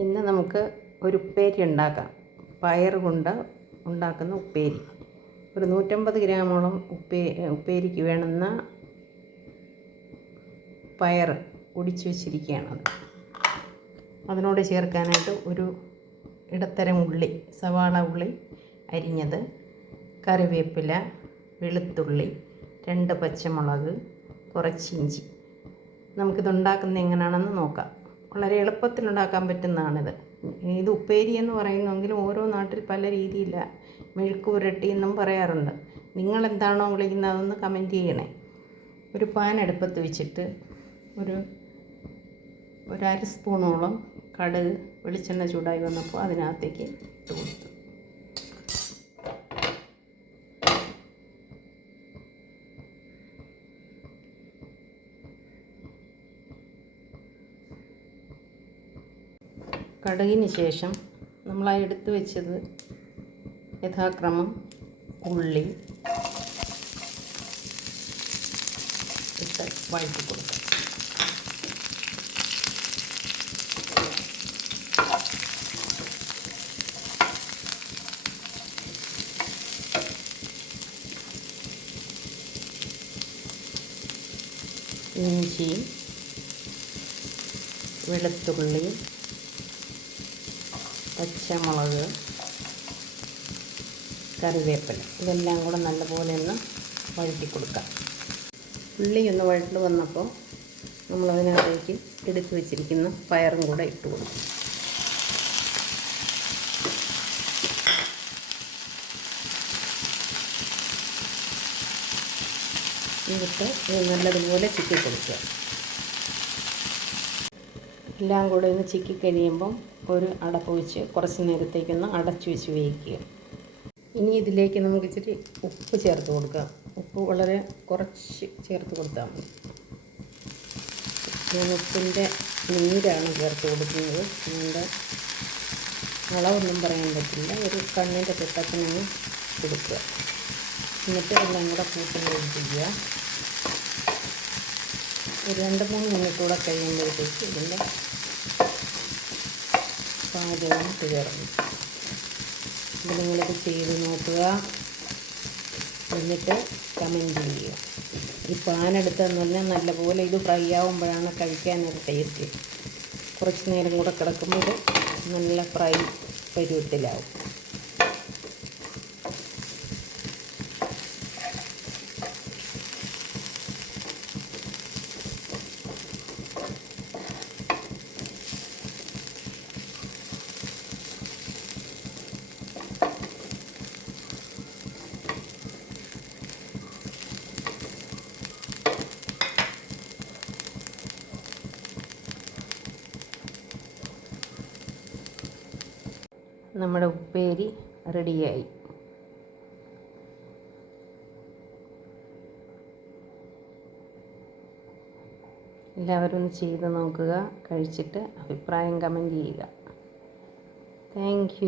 ഇന്ന് നമുക്ക് ഒരു ഉപ്പേരി ഉണ്ടാക്കാം. പയർ കൊണ്ട് ഉണ്ടാക്കുന്ന ഉപ്പേരി. ഒരു നൂറ്റമ്പത് ഗ്രാമോളം ഉപ്പേ ഉപ്പേരിക്ക് വേണ്ടുന്ന പയർ ഒടിച്ചു വെച്ചിരിക്കുകയാണ് അത്. അതിനോട് ചേർക്കാനായിട്ട് ഒരു ഇടത്തരം ഉള്ളി സവാള ഉള്ളി അരിഞ്ഞത് കറിവേപ്പില വെളുത്തുള്ളി രണ്ട് പച്ചമുളക് കുറച്ച് ഇഞ്ചി. നമുക്കിതുണ്ടാക്കുന്നത് എങ്ങനെയാണെന്ന് നോക്കാം. വളരെ എളുപ്പത്തിൽ ഉണ്ടാക്കാൻ പറ്റുന്നതാണിത്. ഇത് ഉപ്പേരി എന്ന് പറയുന്നെങ്കിലും ഓരോ നാട്ടിൽ പല രീതിയിലാണ് മെഴുക്ക് പുരട്ടി എന്നും പറയാറുണ്ട്. നിങ്ങൾ എന്താണോ വിളിക്കുന്നത് അതൊന്ന് കമന്റ് ചെയ്യണേ. ഒരു പാൻ അടുപ്പത്ത് വെച്ചിട്ട് ഒരു ഒരു അര സ്പൂണോളം കടുക് വെളിച്ചെണ്ണ ചൂടായി വന്നപ്പോൾ അതിനകത്തേക്ക് ഇട്ട് കൊടുത്തു കടുകിന് ശേഷം നമ്മൾ ആ എടുത്തു വെച്ചത് യഥാക്രമം ഉള്ളി ഇട്ട് വഴറ്റി കൊടുക്കും. ഇഞ്ചി വെളുത്തുള്ളി പച്ചമുളക് കറിവേപ്പില. ഇതെല്ലാം കൂടെ നല്ലപോലെ ഒന്ന് വഴറ്റി കൊടുക്കാം. ഉള്ളി ഒന്ന് വഴറ്റി വന്നപ്പോൾ നമ്മളതിനകത്തേക്ക് എടുത്തു വെച്ചിരിക്കുന്ന പയറും കൂടെ ഇട്ട് കൊടുക്കും. എന്നിട്ട് ഇത് നല്ലതുപോലെ ചിക്കി കൊടുക്കുക. എല്ലാം കൂടെ ഒന്ന് ചിക്കി കഴിയുമ്പം ഒരു അടപ്പ് വെച്ച് കുറച്ച് നേരത്തേക്കൊന്ന് അടച്ചു വെച്ച് വേവിക്കുക. ഇനി ഇതിലേക്ക് നമുക്ക് ഇച്ചിരി ഉപ്പ് ചേർത്ത് കൊടുക്കാം. ഉപ്പ് വളരെ കുറച്ച് ചേർത്ത് കൊടുത്താൽ മതി. ഞാൻ ഉപ്പിന്റെ നീരാണ് ചേർത്ത് കൊടുക്കുന്നത്. അതിന്റെ അളവൊന്നും പറയാൻ പറ്റില്ല. ഒരു കണ്ണിന്റെ പെട്ടത്തിനങ്ങ് കൊടുക്കുക. എന്നിട്ട് എല്ലാം കൂടെ കൂട്ടി വേവിക്കുക ഒരു രണ്ട് മൂന്ന് മിനിറ്റ് കൂടെ കഴിയുമ്പോഴത്തേക്ക് ഇതിന്റെ പാചകം തീർന്നു. ഇത് നിങ്ങളിത് ചെയ്ത് നോക്കുക. എന്നിട്ട് കമന്റ് ചെയ്യുക. ഈ പാനെടുത്തതെന്ന് പറഞ്ഞാൽ നല്ലപോലെ ഇത് ഫ്രൈ ആവുമ്പോഴാണ് കഴിക്കാനൊരു ടേസ്റ്റ് കുറച്ച് നേരം കൂടെ കിടക്കുമ്പോൾ നല്ല ഫ്രൈ പരുവത്തിലാവും നമ്മുടെ ഉപ്പേരി റെഡിയായി. എല്ലാവരും ഒന്ന് ചെയ്ത് നോക്കുക കഴിച്ചിട്ട് അഭിപ്രായം കമന്റ് ചെയ്യുക. താങ്ക്